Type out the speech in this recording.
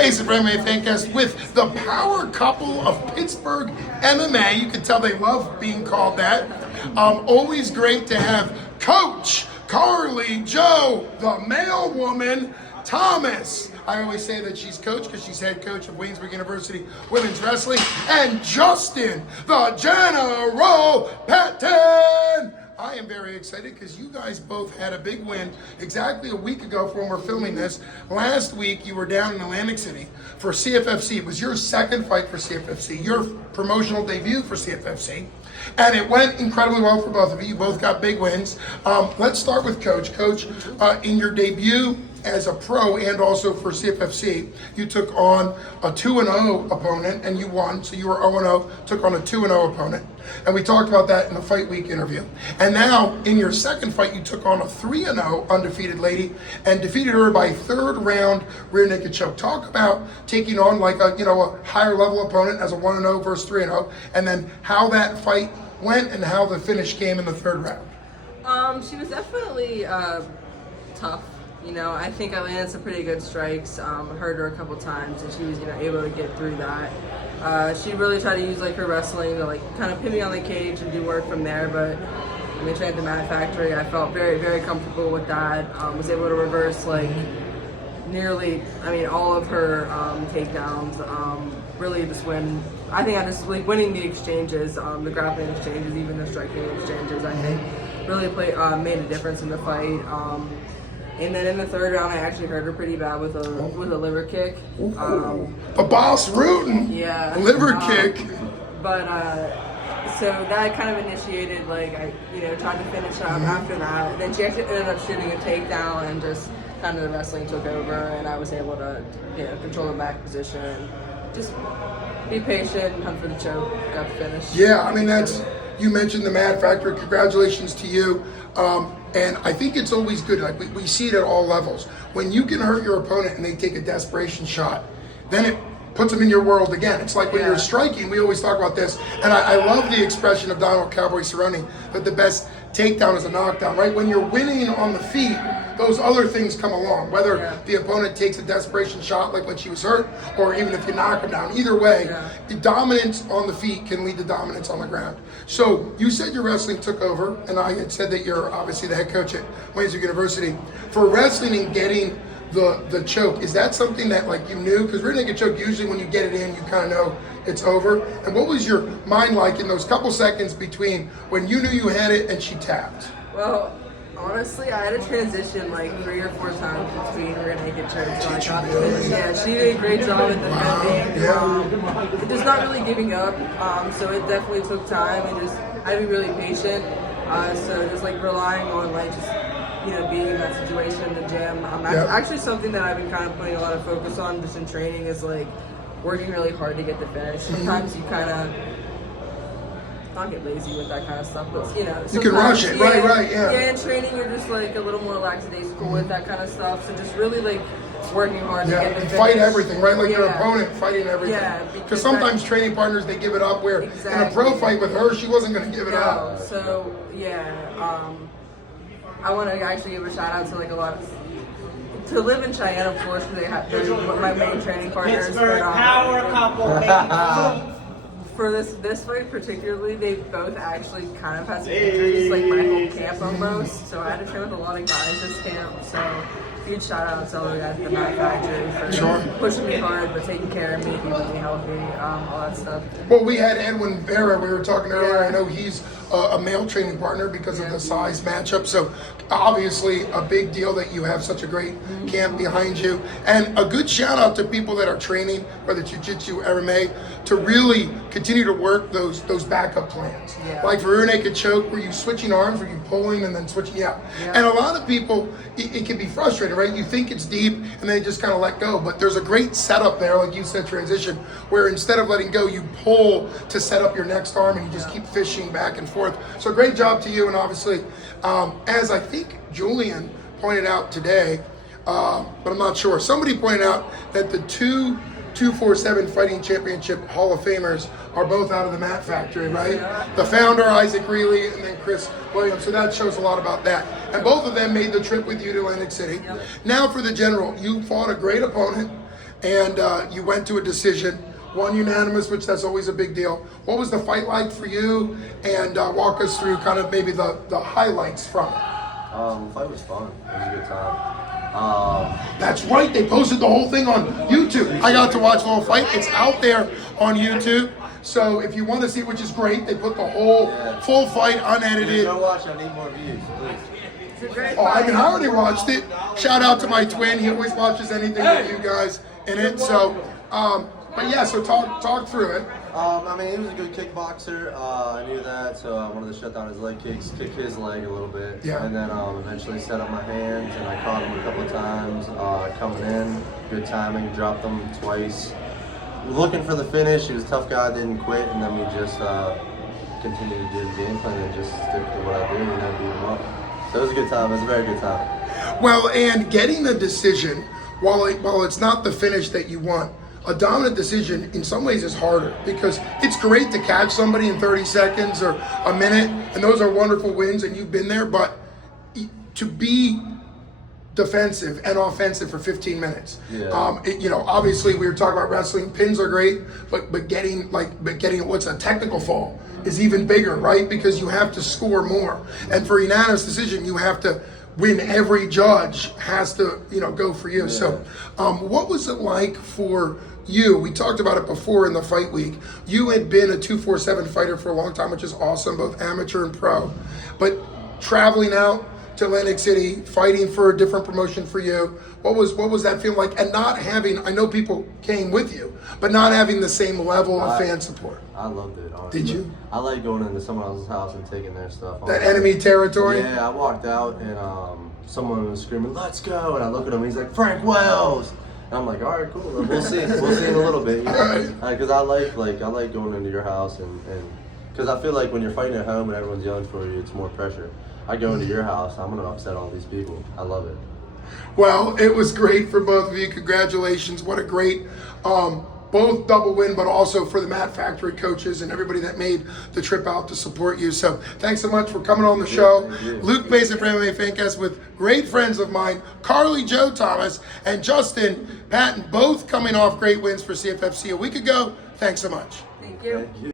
face of MMA Fancast with the power couple of Pittsburgh MMA. You can tell they love being called that. Always great to have Coach Karli Jo, the male woman, Thomas. I always say that she's coach because she's head coach of Waynesburg University Women's Wrestling. And Justin, the General Patton. I am very excited because you guys both had a big win exactly a week ago from when we're filming this. Last week, you were down in Atlantic City for CFFC. It was your second fight for CFFC, your promotional debut for CFFC. And it went incredibly well for both of you. You both got big wins. Let's start with Coach. Coach, in your debut as a pro and also for CFFC, you took on a 2-0 opponent and you won. So you were 0-0, took on a 2-0 opponent. And we talked about that in the Fight Week interview. And now in your second fight, you took on a 3-0 undefeated lady and defeated her by third round rear naked choke. Talk about taking on like a higher level opponent as a 1-0 versus 3-0, and then how that fight went and how the finish came in the third round. She was definitely tough. I think I landed some pretty good strikes, hurt her a couple times, and she was, able to get through that. She really tried to use her wrestling to kind of pin me on the cage and do work from there, but training at the Mat Factory, I felt very, very comfortable with that. Was able to reverse nearly, all of her takedowns. Really just win. I think I just winning the exchanges, the grappling exchanges, even the striking exchanges. I think really made a difference in the fight. And then in the third round, I actually hurt her pretty bad with a liver kick. The boss rooting. Yeah. Liver kick. But so that kind of initiated I tried to finish up after that. Then she actually ended up shooting a takedown, and just kind of the wrestling took over, and I was able to control the back position, just be patient and hunt for the choke. Got the finish. Yeah, that's. You mentioned the Mat Factory. Congratulations to you. And I think it's always good. We see it at all levels. When you can hurt your opponent and they take a desperation shot, then it puts them in your world again. It's like when you're striking, we always talk about this. And I love the expression of Donald Cowboy Cerrone that the best takedown is a knockdown, right? When you're winning on the feet, those other things come along, whether the opponent takes a desperation shot like when she was hurt, or even if you knock them down. Either way, the dominance on the feet can lead to dominance on the ground. So you said your wrestling took over, and I had said that you're obviously the head coach at Waynesburg University. For wrestling and getting the choke, is that something that you knew? Because rear naked choke, usually when you get it in, you kind of know it's over. And what was your mind like in those couple seconds between when you knew you had it and she tapped? Well, honestly, I had to transition 3 or 4 times between rear naked choke. So I got to finish. Yeah, she did a great job at defending. Just not really giving up. So it definitely took time, and I had to be really patient. So just relying on being in that situation in the gym. Actually, something that I've been kind of putting a lot of focus on just in training is working really hard to get the finish. Sometimes you kind of not get lazy with that kind of stuff, but you can rush it, right, yeah. In training, you're just a little more lackadaisical with that kind of stuff. So just really working hard to get the finish. Fight everything, right? Your opponent fighting everything. Yeah, because sometimes training partners, they give it up. Where in a pro fight with her, she wasn't going to give it up. So I want to actually give a shout out to a lot of, to live in Cheyenne, of course, because they're my main training partners. Pittsburgh power couple. For this fight particularly, they both actually kind of had some injuries, my whole camp almost. So I had to train with a lot of guys this camp. So huge shout out to all the guys at the Mat Factory for pushing me hard, but taking care of me, keeping me healthy, all that stuff. Well, we had Edwin Vera, we were talking earlier. I know he's a male training partner because of the size matchup. So obviously a big deal that you have such a great camp behind you. And a good shout out to people that are training, whether it's jiu-jitsu, MMA, to really continue to work those backup plans. Like for rear naked choke, were you switching arms, were you pulling and then switching out? And a lot of people, it can be frustrating, right? You think it's deep and they just kind of let go, but there's a great setup there, like you said, transition, where instead of letting go, you pull to set up your next arm and you just keep fishing back and forth. So great job to you. And obviously, as I think Julian pointed out today, but I'm not sure, somebody pointed out that the 247 Fighting Championship Hall of Famers are both out of the Mat Factory, right? The founder, Isaac Reilly, and then Chris Williams. So that shows a lot about that. And both of them made the trip with you to Atlantic City. Now for the general, you fought a great opponent. and you went to a decision, won unanimous, which that's always a big deal. What was the fight like for you? And walk us through kind of maybe the highlights from it. The fight was fun. It was a good time. That's right, they posted the whole thing on YouTube. I got to watch the whole fight. It's out there on YouTube. So if you want to see, which is great, they put the whole full fight unedited. Go watch. I need more views, please. It's a great Oh, I mean, I fight. already watched it. Shout out to my twin. He always watches anything with you guys in it. So, but yeah, so talk through it. I mean, he was a good kickboxer. I knew that, so I wanted to shut down his leg kicks, kick his leg a little bit, Yeah. and then eventually set up my hands, and I caught him a couple of times. Coming in, good timing, dropped him twice. Looking for the finish. He was a tough guy, didn't quit, and then we just continued to do the game plan and just stick to what I do and then beat him up. So it was a good time. It was a very good time. Well, and getting the decision, while it's not the finish that you want, a dominant decision in some ways is harder because it's great to catch somebody in 30 seconds or a minute, and those are wonderful wins, and you've been there, but to be defensive and offensive for 15 minutes. Yeah. Obviously we were talking about wrestling, pins are great, but getting what's a technical fall is even bigger, right? Because you have to score more. And for unanimous decision, you have to win. Every judge has to, go for you. Yeah. So what was it like for you? We talked about it before in the fight week. You had been a 247 fighter for a long time, which is awesome, both amateur and pro. But traveling out to Atlantic City, fighting for a different promotion for you, what was that feeling like? And not having, I know people came with you, but not having the same level of fan support. I loved it, honestly. Did you? I like going into someone else's house and taking their stuff. That enemy territory? Yeah, I walked out and someone was screaming, "Let's go!" And I look at him, he's like, "Frank Wells!" And I'm like, all right, cool, we'll see. We'll see in a little bit. Because I like going into your house and because I feel like when you're fighting at home and everyone's yelling for you, it's more pressure. I go into your house, I'm going to upset all these people. I love it. Well, it was great for both of you. Congratulations. What a great, both double win, but also for the Mat Factory coaches and everybody that made the trip out to support you. So thanks so much for coming on the show. Luke Mason for MMA Fancast with great friends of mine, Karli Jo Thomas and Justin Patton, both coming off great wins for CFFC a week ago. Thanks so much. Thank you. Thank you.